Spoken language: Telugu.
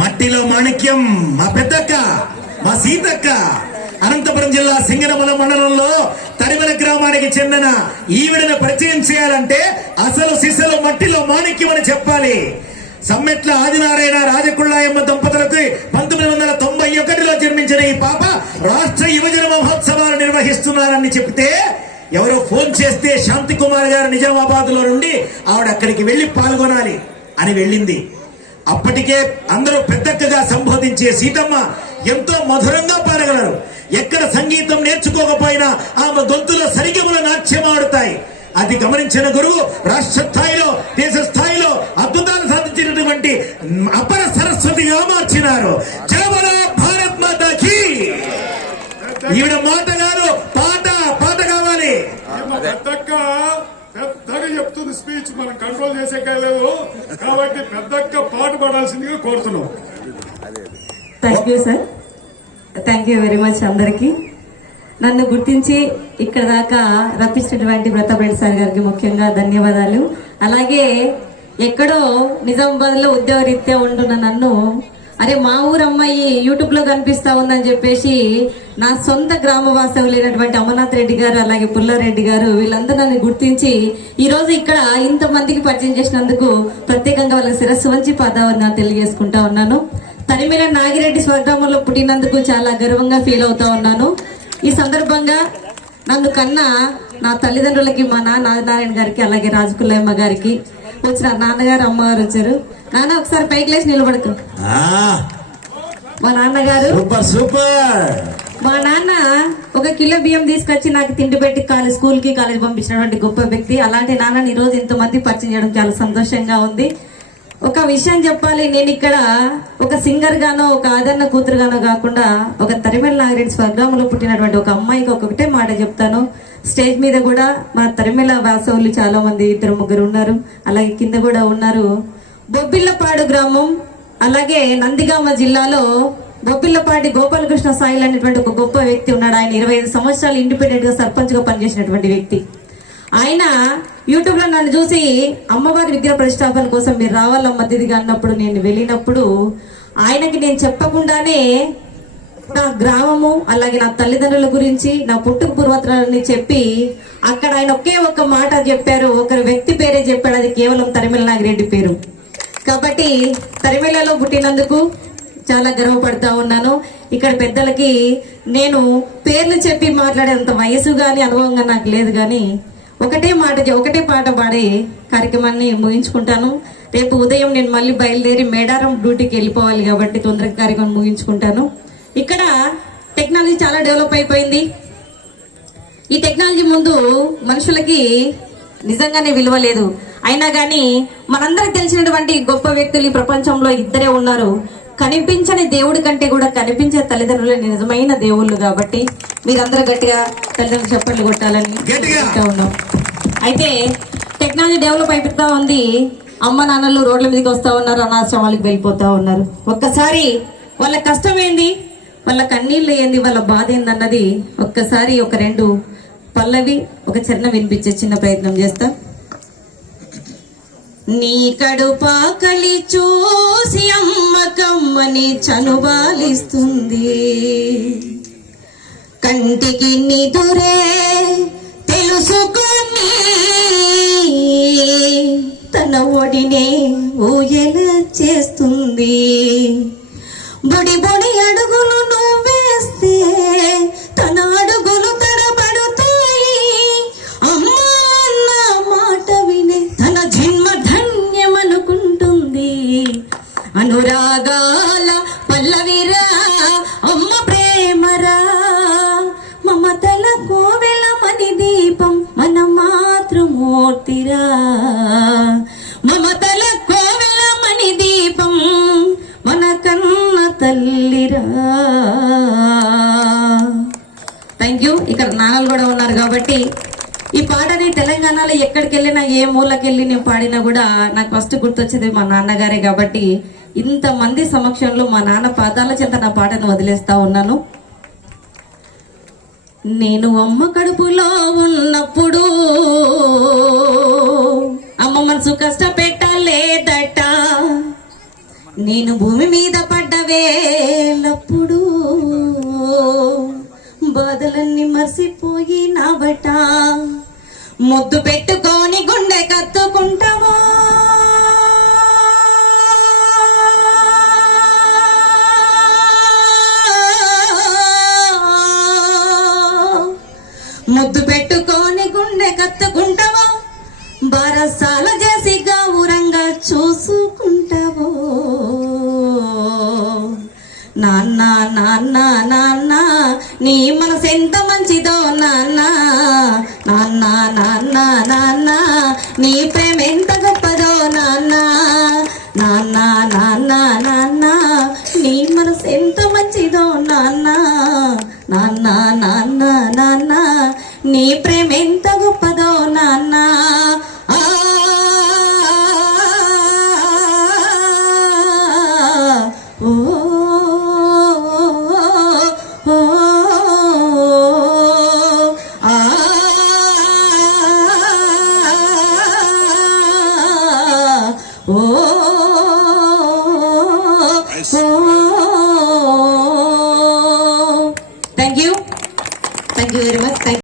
మట్టిలో మాణిక్యం మా పెద్దక్క, మా సీతక్క. అనంతపురం జిల్లా సింగనమల మండలంలో తరిమల గ్రామానికి చెందిన ఈవిడను పరిచయం చేయాలంటే అసలు సిసలు మట్టిలో మాణిక్యం అని చెప్పాలి. సమ్మెట్ల ఆదినారాయణ రాజకుళ్ళాయమ్మ దంపతులకు 1991లో జన్మించిన ఈ పాప రాష్ట్ర యువజన మహోత్సవాలు నిర్వహిస్తున్నారని చెప్తే ఎవరో ఫోన్ చేస్తే శాంతి కుమార్ గారు నిజామాబాద్ లో నుండి ఆవిడ అక్కడికి వెళ్లి పాల్గొనాలి అని వెళ్ళింది. అప్పటికే అందరూ పెద్దక్కగా సంబోధించే సీతమ్మ ఎంతో మధురంగా పాడగలరు. ఎక్కడ సంగీతం నేర్చుకోకపోయినా ఆమె గొంతులో సరిగముల నాట్యం ఆడుతాయి. అది గమనించిన గురువు రాష్ట్ర స్థాయిలో దేశ స్థాయిలో అద్భుతాలు సాధించినటువంటి అపర సరస్వతిగా మార్చినారు. జై బోలో భారత్ మాతా కీ. ఈవిడ మాట గారు పాట కావాలి. పెద్దగా చెప్తుంది స్పీచ్, మనం కంట్రోల్ చేసే కాలేదు కాబట్టి పెద్దక్క పాట పాడాల్సిందిగా కోరుతున్నాం. Thank you sir, thank you very much. అందరికి నన్ను గుర్తించి ఇక్కడ దాకా రప్పించినటువంటి ప్రతాప్ రెడ్డి సార్ గారికి ముఖ్యంగా ధన్యవాదాలు. అలాగే ఎక్కడో నిజామాబాద్ లో ఉద్యోగరీత్యా ఉంటున్న నన్ను అరే మా ఊరు అమ్మాయి యూట్యూబ్ లో కనిపిస్తా ఉందని చెప్పేసి నా సొంత గ్రామ వాస్తవులైనటువంటి అమర్నాథ్ రెడ్డి గారు అలాగే పుల్లారెడ్డి గారు వీళ్ళందరూ నన్ను గుర్తించి ఈ రోజు ఇక్కడ ఇంతమందికి పరిచయం చేసినందుకు ప్రత్యేకంగా వాళ్ళ శిరస్సు వంచి పాదావన తెలియజేసుకుంటా ఉన్నాను. తరిమేల నాగిరెడ్డి స్వగ్రామంలో పుట్టినందుకు చాలా గర్వంగా ఫీల్ అవుతా ఉన్నాను. ఈ సందర్భంగా నన్ను కన్నా నా తల్లిదండ్రులకి మా నారాయణ గారికి అలాగే రాజకుల్లమ్మ గారికి వచ్చిన నాన్నగారు అమ్మగారు వచ్చారు. నాన్న ఒకసారి పైకి లేచి నిలబడుతూ మా నాన్నగారు మా నాన్న 1 కిలో బియ్యం తీసుకొచ్చి నాకు తిండి పెట్టి స్కూల్ కి కాలేజ్ పంపించినటువంటి గొప్ప వ్యక్తి. అలాంటి నాన్నని ఈ రోజు ఇంతమంది పరిచయం చేయడం చాలా సంతోషంగా ఉంది. ఒక విషయం చెప్పాలి, నేను ఇక్కడ ఒక సింగర్ గానో ఒక ఆదరణ కూతురుగానో కాకుండా ఒక తరిమేల నాగిరెడ్డి స్వగ్రామంలో పుట్టినటువంటి ఒక అమ్మాయికి ఒకటే మాట చెప్తాను. స్టేజ్ మీద కూడా మా తరిమేల వాసవులు చాలా మంది 2-3 ఉన్నారు, అలాగే కింద కూడా ఉన్నారు. బొబ్బిల్లపాడు గ్రామం అలాగే నందిగామ జిల్లాలో బొబ్బిల్లపాటి గోపాలకృష్ణ సాయిల్ అనేటువంటి ఒక గొప్ప వ్యక్తి ఉన్నాడు. ఆయన 25 సంవత్సరాలు ఇండిపెండెంట్ గా సర్పంచ్ గా పనిచేసినటువంటి వ్యక్తి. ఆయన యూట్యూబ్ లో నన్ను చూసి అమ్మవారి విగ్రహ ప్రతిష్టాపన కోసం మీరు రావాలమ్మ మధ్యదిగా అన్నప్పుడు నేను వెళ్ళినప్పుడు ఆయనకి నేను చెప్పకుండానే నా గ్రామము అలాగే నా తల్లిదండ్రుల గురించి నా పుట్టుక పూర్వత్రాలని చెప్పి అక్కడ ఆయన ఒకే ఒక్క మాట చెప్పారు. ఒకరి వ్యక్తి పేరే చెప్పాడు, అది కేవలం తరిమేల నాగిరెడ్డి పేరు. కాబట్టి తరిమేలలో పుట్టినందుకు చాలా గర్వపడతా ఉన్నాను. ఇక్కడ పెద్దలకి నేను పేర్లు చెప్పి మాట్లాడేంత వయసు గాని అనుభవంగా నాకు లేదు, కానీ ఒకటే పాట పాడి కార్యక్రమాన్ని ముగించుకుంటాను. రేపు ఉదయం నేను మళ్ళీ బయలుదేరి మేడారం డ్యూటీకి వెళ్ళిపోవాలి కాబట్టి తొందరగా కార్యక్రమం ముగించుకుంటాను. ఇక్కడ టెక్నాలజీ చాలా డెవలప్ అయిపోయింది. ఈ టెక్నాలజీ ముందు మనుషులకి నిజంగానే విలువ లేదు. అయినా కానీ మనందరికి తెలిసినటువంటి గొప్ప వ్యక్తులు ఈ ప్రపంచంలో 2 ఉన్నారు. కనిపించని దేవుడి కంటే కూడా కనిపించే తల్లిదండ్రులే నిజమైన దేవుళ్ళు. కాబట్టి మీరందరూ గట్టిగా తల్లిదండ్రులు చప్పట్లు కొట్టాలని ఉన్నాం. అయితే టెక్నాలజీ డెవలప్ అయిపోతా ఉంది. అమ్మ నాన్నలు రోడ్ల మీదకి వస్తా ఉన్నారు, అనాశ్రమాలకు వెళ్ళిపోతా ఉన్నారు. ఒక్కసారి వాళ్ళ కష్టం ఏంది, వాళ్ళ కన్నీళ్ళు ఏంది, వాళ్ళ బాధ ఏందన్నది ఒక్కసారి ఒక 2 పల్లవి ఒక చరణం వినిపించే చిన్న ప్రయత్నం చేస్తా. నీ కడుపాకలి చూసి అమ్మకమ్మని చనుబాలిస్తుంది, కంటికి నిదురే తెలుసుకొని తన ఒడినే ఊయల చేస్తుంది. బుడి బుడి అడుగులు నువ్వేస్తే తన అడుగులు తడబడుతాయి. అమ్మా అన్న మాట వినే తన జన్మ ధన్యమనుకుంటుంది. అనురాగాల పల్లవిరా అమ్మ ప్రేమరా, మమతల కోవెల మని దీపం మన మాతృమూర్తిరా. మమతల కోవెల మని దీపం మన కన్న తల్లిరా. Thank you. ఇక్కడ నాన్నలు కూడా ఉన్నారు కాబట్టి ఈ పాటని తెలంగాణలో ఎక్కడికి వెళ్ళినా ఏ మూలకి వెళ్ళి నేను పాడినా కూడా నాకు ఫస్ట్ గుర్తొచ్చేది మా నాన్నగారే. కాబట్టి ఇంతమంది సమక్షంలో మా నాన్న పాదాల చెంత నా పాటను వదిలేస్తా ఉన్నాను. నేను అమ్మ కడుపులో ఉన్నప్పుడు అమ్మ మనసు కష్టపెట్టలేదట. నేను భూమి మీద పడ్డ వేలప్పుడు బాధలన్నీ మర్చిపోయి నా బట ముద్దు పెట్టుకొని గుండె కత్తుకుంటావో ముద్దు పెట్టుకొని గుండె కత్తుకుంటావో బరసాల చేసి గౌరంగా చూసుకుంటావో నాన్న నాన్న నాన్న నీ మనసు ఎంత మంచిదో నాన్న నాన్న నాన్న నాన్న నీ ప్రేమ ఎంత గొప్పదో నాన్న నాన్న నాన్న నాన్న నీ మనసు ఎంత మంచిదో నాన్న నాన్న నాన్న నాన్న నీ ప్రేమ ఎంత గొప్పదో నాన్న ఆ ఓ ఓ